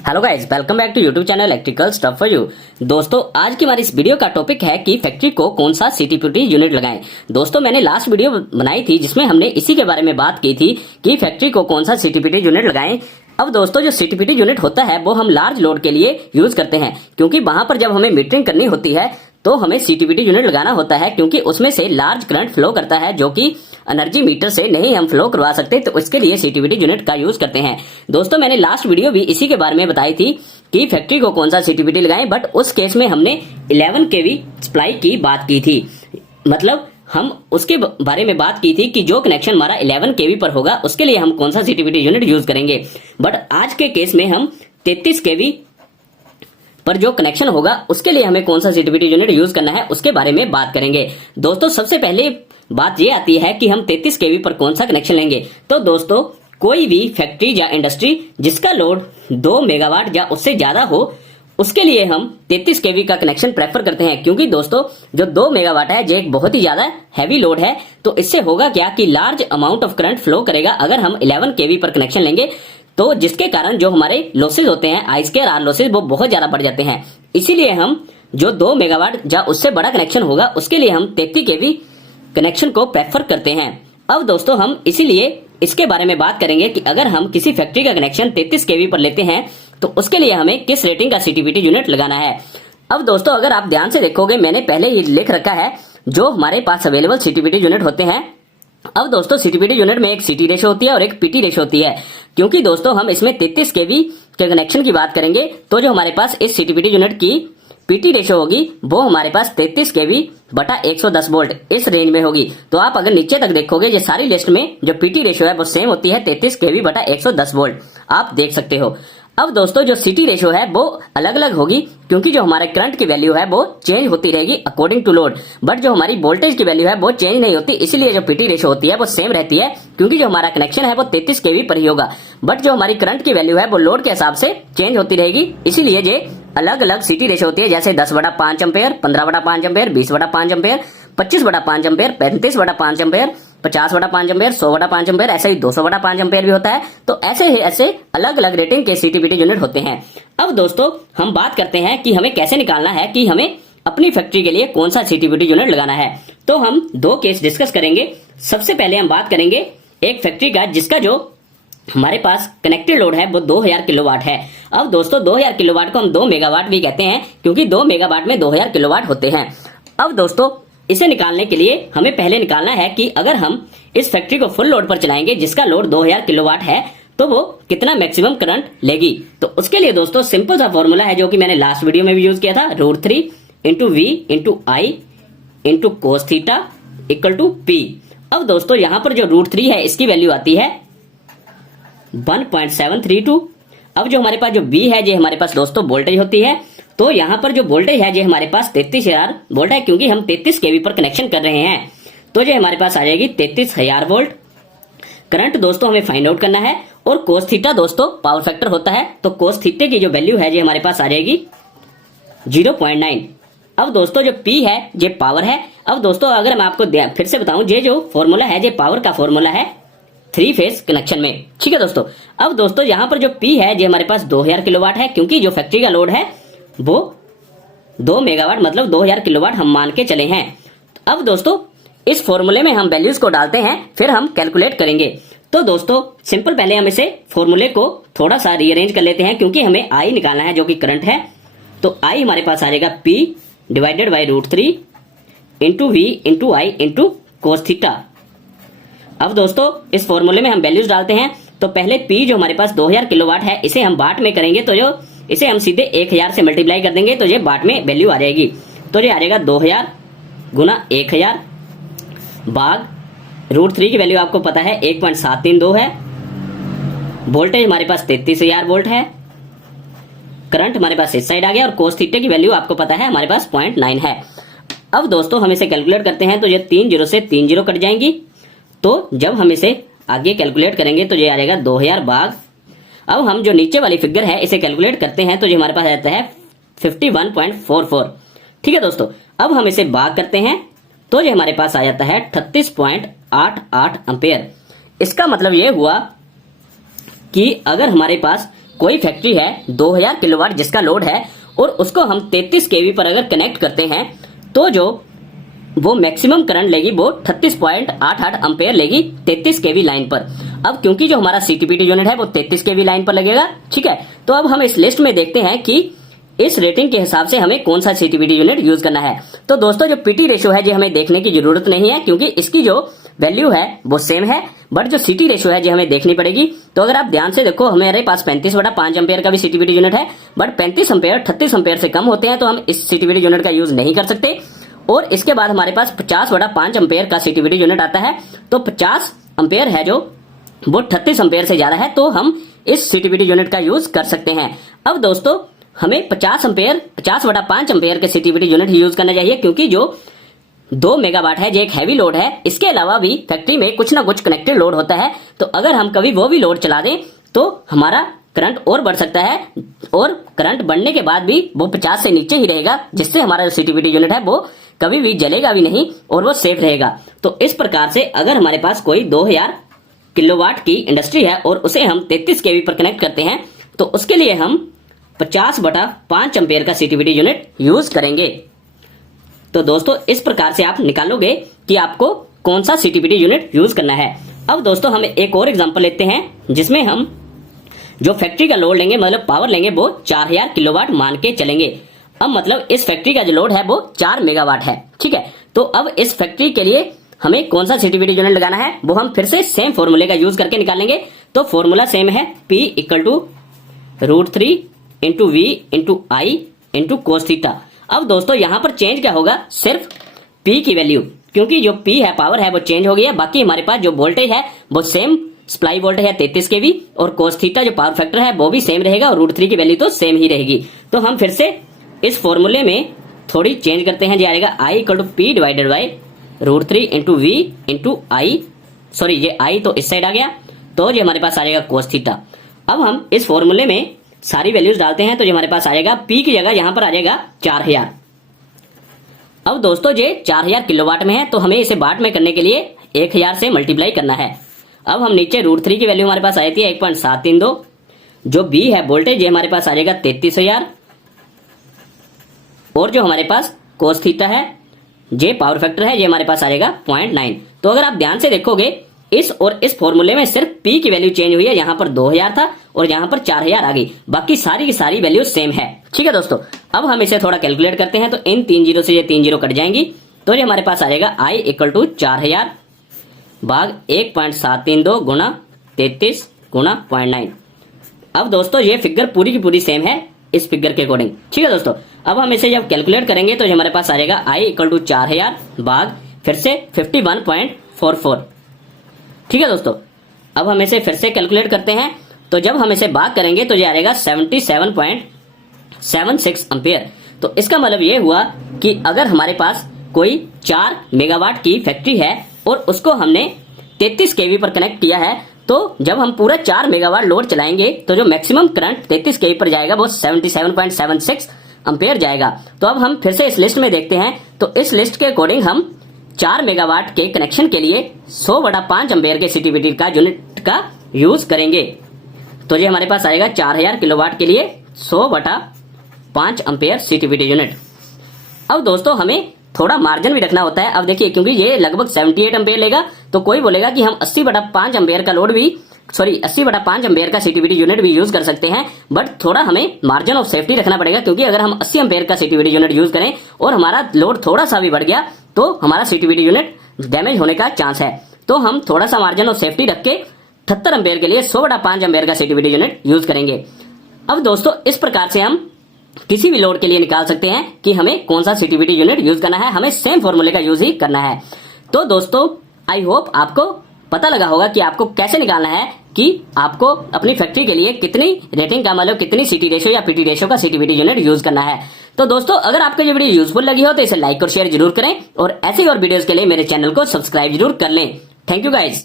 Hello guys, welcome back to YouTube channel electrical stuff for you. दोस्तों, आज की हमारी इस वीडियो का टॉपिक है कि फैक्ट्री को कौन सा सीटीपीटी यूनिट लगाएं। दोस्तों, मैंने लास्ट वीडियो बनाई थी जिसमें हमने इसी के बारे में बात की थी कि फैक्ट्री को कौन सा सीटीपीटी यूनिट लगाएं। अब दोस्तों, जो सीटीपीटी यूनिट होता है वो हम लार्ज लोड के लिए यूज करते हैं, क्योंकि वहां पर जब हमें मीटरिंग करनी होती है तो हमें सीटीपीटी यूनिट लगाना होता है, क्योंकि उसमें से लार्ज करंट फ्लो करता है जो कि एनर्जी मीटर से नहीं हम फ्लो करवा सकते, तो इसके लिए सीटीपीटी यूनिट का यूज करते हैं। दोस्तों, मैंने लास्ट वीडियो भी इसी के बारे में बताई थी कि फैक्ट्री को कौन सा सीटीपीटी लगाएं, बट उस केस में हमने 11 केवी सप्लाई की बात की थी। मतलब हम उसके बारे में बात की थी कि जो कनेक्शन हमारा 11 केवी पर होगा उसके लिए हम कौन सा सीटीपीटी यूनिट यूज करेंगे। बट आज के केस में हम 33 केवी पर जो कनेक्शन होगा उसके लिए हमें कौन सा सीटीपीटी यूनिट यूज करना है उसके बारे में बात करेंगे। दोस्तों, सबसे पहले बात ये आती है कि हम 33 केवी पर कौन सा कनेक्शन लेंगे। तो दोस्तों, कोई भी फैक्ट्री या इंडस्ट्री जिसका लोड 2 मेगावाट या उससे ज्यादा हो उसके लिए हम 33 केवी का कनेक्शन प्रेफर करते हैं, क्योंकि दोस्तों जो 2 मेगावाट है जो एक बहुत ही ज्यादा हैवी लोड है। तो इससे होगा क्या कि large amount of current flow करेगा अगर हम 11 केवी पर कनेक्शन लेंगे, तो जिसके कारण जो हमारे लॉसेज होते हैं आई स्क्वायर आर लॉसेज वो बहुत ज्यादा बढ़ जाते हैं। इसीलिए हम जो 2 मेगावाट या उससे बड़ा कनेक्शन होगा उसके लिए हम 33 केवी कनेक्शन को प्रेफर करते हैं। अब दोस्तों, हम इसीलिए इसके बारे में बात करेंगे कि अगर हम किसी फैक्ट्री का कनेक्शन 33 केवी पर लेते हैं तो उसके लिए हमें किस रेटिंग का सीटीपीटी यूनिट लगाना है। अब दोस्तों, अगर आप ध्यान से देखोगे मैंने पहले ही लिख रखा है जो हमारे पास अवेलेबल सीटीपीटी यूनिट होते हैं। अब दोस्तों, सीटीपीटी यूनिट में एक सीटी रेशो होती है और एक पीटी रेशो होती है, क्योंकि दोस्तों हम इसमें 33 केवी के कनेक्शन की बात करेंगे तो जो हमारे पास इस सीटीपीटी यूनिट की पीटी रेशो होगी वो हमारे पास 33 केवी बटा 110 वोल्ट इस रेंज में होगी। तो आप अगर नीचे तक देखोगे ये सारी लिस्ट में जो पीटी रेशो है वो सेम होती है 33 केवी बटा 110 वोल्ट, आप देख सकते हो। अब दोस्तों, जो सीटी रेशो है वो अलग अलग होगी, क्योंकि जो हमारे करंट की वैल्यू है वो चेंज होती रहेगी अकॉर्डिंग टू लोड, बट जो हमारी वोल्टेज की वैल्यू है वो चेंज नहीं होती। इसीलिए जो पीटी रेशो होती है वो सेम रहती है, क्योंकि जो हमारा कनेक्शन है वो 33 केवी पर ही होगा, बट जो हमारी करंट की वैल्यू है वो लोड के हिसाब से चेंज होती रहेगी। इसीलिए ये अलग अलग सीटी रेशो होती है, जैसे 10/5 ampere, 15/5 ampere, 20/5 ampere, 25/5 ampere, 35/5 ampere, 50/5 ampere, 100/5 ampere, ऐसे ही 200/5 एम्पेयर भी होता है। तो ऐसे अलग अलग रेटिंग के सीटीपीटी यूनिट होते हैं। अब दोस्तों, हम बात करते हैं कि हमें कैसे निकालना है कि हमें अपनी फैक्ट्री के लिए कौन सा सीटीपीटी यूनिट लगाना है। तो हम 2 केस डिस्कस करेंगे। सबसे पहले हम बात करेंगे एक फैक्ट्री का जिसका जो हमारे पास कनेक्टेड लोड है वो 2000 किलोवाट है। अब दोस्तों, 2000 किलोवाट को हम 2 मेगावाट भी कहते हैं, क्योंकि 2 मेगावाट में 2000 किलोवाट होते हैं। अब दोस्तों, इसे निकालने के लिए हमें पहले निकालना है कि अगर हम इस फैक्ट्री को फुल लोड पर चलाएंगे जिसका लोड 2000 किलोवाट है तो वो कितना मैक्सिमम करंट लेगी। तो उसके लिए दोस्तों सिंपल सा फॉर्मूला है जो कि मैंने लास्ट वीडियो में भी यूज किया था, √3 × V × I × cos theta = P। अब दोस्तों, यहां पर जो √3 है इसकी वैल्यू आती है 1.732। अब जो हमारे पास जो B है ये हमारे पास दोस्तों वोल्टेज होती है। तो यहां पर जो वोल्टेज है ये हमारे पास 33,000 वोल्ट है, क्योंकि हम 33 केवी पर कनेक्शन कर रहे हैं। तो ये हमारे पास आ जाएगी 33,000 वोल्ट। करंट दोस्तों हमें फाइंड आउट करना है, और कोस थीटा दोस्तों पावर फैक्टर होता है, तो कोस थीटे की जो वैल्यू है ये हमारे पास आ जाएगी 0.9। अब दोस्तों, जो P है ये पावर है। अब दोस्तों, अगर मैं आपको फिर से बताऊं, ये जो फॉर्मूला है ये पावर का फॉर्मूला है 3 फेज कनेक्शन में, ठीक है दोस्तों। अब दोस्तों, यहां पर जो P है ये हमारे पास 2000 किलोवाट है, क्योंकि जो फैक्ट्री का लोड है वो 2 मेगावाट मतलब 2000 किलोवाट हम मान के चले हैं। अब दोस्तों, इस फॉर्मूले में हम वैल्यूज को डालते हैं, फिर हम कैलकुलेट करेंगे। तो दोस्तों, सिंपल पहले हम इसे फॉर्मूले को थोड़ा सा रीअरेंज कर लेते हैं, क्योंकि हमें I निकालना है जो कि करंट है। तो I हमारे पास आ जाएगा P / √3 × V × I × cos theta. अब दोस्तों, इस फॉर्मूले में हम वैल्यूज डालते हैं। तो पहले P जो हमारे पास 2000 किलोवाट है इसे हम वाट में करेंगे, तो जो इसे हम सीधे 1000 से मल्टीप्लाई कर देंगे तो ये वाट में वैल्यू आ जाएगी। तो ये आ जाएगा 2000 × 1000 भाग √3 की वैल्यू आपको पता है 1.732 है। वोल्टेज हमारे पास 33,000 वोल्ट है। करंट हमारे पास इस साइड आ गया, और कोस थीटा की वैल्यू आपको पता है हमारे पास 0.9 है। अब दोस्तों, हम इसे कैलकुलेट करते हैं तो ये 3 0 से 3 0 कट जाएंगी। तो जब हम इसे आगे कैलकुलेट करेंगे तो ये आ जाएगा 2000 भाग, अब हम जो नीचे वाली फिगर है इसे कैलकुलेट करते हैं तो ये हमारे पास आता है 51.44। ठीक है दोस्तों, अब हम इसे भाग करते हैं तो ये हमारे पास आ जाता है 38.88 एम्पेयर। इसका मतलब ये हुआ कि अगर हमारे पास कोई फैक्ट्री है 2000 किलोवाट जिसका लोड है और उसको हम 33 केवी पर अगर कनेक्ट करते हैं तो जो वो मैक्सिमम करंट लेगी वो 36.88 एम्पेयर लेगी 33 केवी लाइन पर। अब क्योंकि जो हमारा सीटीपीटी यूनिट है वो 33 केवी लाइन पर लगेगा, ठीक है। तो अब हम इस लिस्ट में देखते हैं कि इस रेटिंग के हिसाब से हमें कौन सा सीटीपीटी यूनिट यूज करना है। तो दोस्तों जो पीटी रेशियो है जी हमें देखने की जरूरत नहीं है क्योंकि इसकी जो वैल्यू है वो सेम है, बट जो सीटी रेशियो है जी हमें देखनी पड़ेगी। तो अगर आप ध्यान से देखो हमारे पास 35/5 एम्पेयर का भी सीटीपीटी यूनिट है, बट 35 एम्पेयर 38 एम्पेयर से कम होते हैं तो हम इस सीटीपीटी यूनिट का यूज नहीं कर सकते। और इसके बाद हमारे पास 50/5 एम्पेयर का सीटीपीटी यूनिट आता है, तो 50 एम्पेयर है जो वो 38 एम्पेयर से ज्यादा है तो हम इस सीटीपीटी यूनिट का यूज कर सकते हैं। अब दोस्तों हमें 50/5 एम्पेयर के सीटीपीटी यूनिट यूज करना चाहिए क्योंकि जो 2 मेगावाट है जो एक हैवी लोड है, इसके अलावा भी फैक्ट्री में कुछ ना कुछ कनेक्टेड लोड होता है। तो अगर हम कभी वो भी लोड चला दें तो हमारा करंट और बढ़ सकता है और करंट बढ़ने के बाद भी वो 50 से नीचे ही रहेगा, जिससे हमारा जो सीटीपीटी यूनिट है वो कभी भी जलेगा भी नहीं और वो सेफ रहेगा। तो इस प्रकार से अगर हमारे पास कोई 2000 किलोवाट की इंडस्ट्री है और उसे हम 33 केवी पर कनेक्ट करते हैं तो उसके लिए हम 50/5 एम्पेयर का सीटीपीटी यूनिट यूज करेंगे। तो दोस्तों इस प्रकार से आप निकालोगे कि आपको कौन सा सीटीपीटी यूनिट यूज करना है। अब दोस्तों हम एक और एग्जांपल लेते हैं जिसमें हम जो फैक्ट्री का लोड लेंगे मतलब पावर लेंगे वो 4000 किलोवाट मान के चलेंगे। अब मतलब इस फैक्ट्री का जो लोड है वो 4 मेगावाट है, ठीक है। तो अब इस फैक्ट्री के लिए हमें कौन सा सीटीपीटी यूनिट लगाना है वो हम फिर से सेम फॉर्मूले का यूज करके निकालेंगे। तो फॉर्मूला सेम है, P = √3 × V × I × cos theta. अब दोस्तों यहां पर चेंज क्या होगा, सिर्फ P की वैल्यू, क्योंकि जो P है पावर है वो चेंज हो गया, बाकी हमारे पास जो वोल्टेज है वो सेम सप्लाई वोल्टेज है 33 केवी और cos थीटा जो पावर फैक्टर है वो भी सेम रहेगा और √3 की वैल्यू तो सेम ही रहेगी। तो हम फिर से इस फॉर्मूले में थोड़ी चेंज करते हैं, जो आएगा I = P / √3 × V × I, sorry ये I तो इस साइड आ गया, तो जो हमारे पास आ जाएगा cos थीटा। अब हम इस फॉर्मूले में सारी वैल्यूज डालते हैं तो जो हमारे पास आ जाएगा P की जगह यहां पर आ जाएगा 4000। अब दोस्तों ये 4000 किलोवाट में है तो हमें इसे वाट में करने के लिए 1000 से मल्टीप्लाई करना है। अब हम नीचे √3 की वैल्यू हमारे पास आ जाती है 1.732, जो B है वोल्टेज ये हमारे पास आ जाएगा 33000 और जो हमारे पास cos थीटा है जे पावर फैक्टर है ये हमारे पास आ जाएगा 0.9। तो अगर आप ध्यान से देखोगे इस और इस फॉर्मूले में सिर्फ P की वैल्यू चेंज हुई है, यहां पर 2000 था और यहां पर 4000 आ गई, बाकी सारी की सारी वैल्यू सेम है, ठीक है दोस्तों। अब हम इसे थोड़ा कैलकुलेट करते हैं तो इन 3 जीरो से ये 3 जीरो कट जाएंगी, तो ये हमारे पास आ जाएगा I = 4000 भाग 1.732 गुणा 33 गुणा 0.9। अब दोस्तों ये फिगर पूरी की पूरी सेम है इस फिगर के अकॉर्डिंग, ठीक है दोस्तों। अब हम इसे जब कैलकुलेट करेंगे तो हमारे पास आ जाएगा I = 4000 भाग फिर से 51.44, ठीक है दोस्तों। अब हम इसे फिर से कैलकुलेट करते हैं तो जब हम इसे भाग करेंगे तो ये आ जाएगा 77.76 एम्पेयर। तो इसका मतलब ये हुआ कि अगर हमारे पास कोई 4 मेगावाट की फैक्ट्री है और उसको हमने 33 केवी पर कनेक्ट किया है, तो जब हम पूरा 4 मेगावाट लोड चलाएंगे तो जो मैक्सिमम करंट 33 केवी पर जाएगा वो 77.76 एम्पेयर जाएगा। तो अब हम फिर से इस लिस्ट में देखते हैं तो इस लिस्ट के अकॉर्डिंग हम 4 मेगावाट के कनेक्शन के लिए 100/5 एम्पेयर के सीटीपीटी का यूनिट का यूज करेंगे। तो ये हमारे पास आएगा 4000 किलोवाट के लिए 100/5 एम्पेयर सीटीपीटी यूनिट। अब दोस्तों हमें थोड़ा मार्जिन भी रखना होता है। अब देखिए क्योंकि ये लगभग 78 एम्पेयर लेगा तो कोई बोलेगा कि हम 80/5 एम्पेयर का लोड भी 80/5 एम्पेयर का सीटीपीटी यूनिट भी यूज कर सकते हैं, बट थोड़ा हमें मार्जिन ऑफ सेफ्टी रखना पड़ेगा, क्योंकि अगर हम 80 एम्पेयर का सीटीपीटी यूनिट यूज करें और हमारा लोड थोड़ा सा भी बढ़ गया तो हमारा सीटीपीटी यूनिट डैमेज होने का चांस है। तो हम थोड़ा सा मार्जिन ऑफ सेफ्टी रख के 78 एम्पेयर के लिए 100/5 एम्पेयर का सीटीपीटी यूनिट यूज करेंगे। अब दोस्तों इस प्रकार से हम किसी भी लोड के लिए निकाल सकते हैं कि हमें कौन सा सीटीपीटी यूनिट यूज करना है, हमें सेम फॉर्मूले का यूज ही करना है। तो दोस्तों आई होप आपको पता लगा होगा कि आपको कैसे निकालना है कि आपको अपनी फैक्ट्री के लिए कितनी रेटिंग का मतलब कितनी सीटी रेशो या पीटी रेशो का सीटीपीटी यूनिट यूज करना है। तो दोस्तों अगर आपको ये वीडियो यूजफुल लगी हो तो इसे लाइक और शेयर जरूर करें और ऐसे ही और वीडियोस के लिए मेरे चैनल को सब्सक्राइब जरूर कर लें। Thank you guys.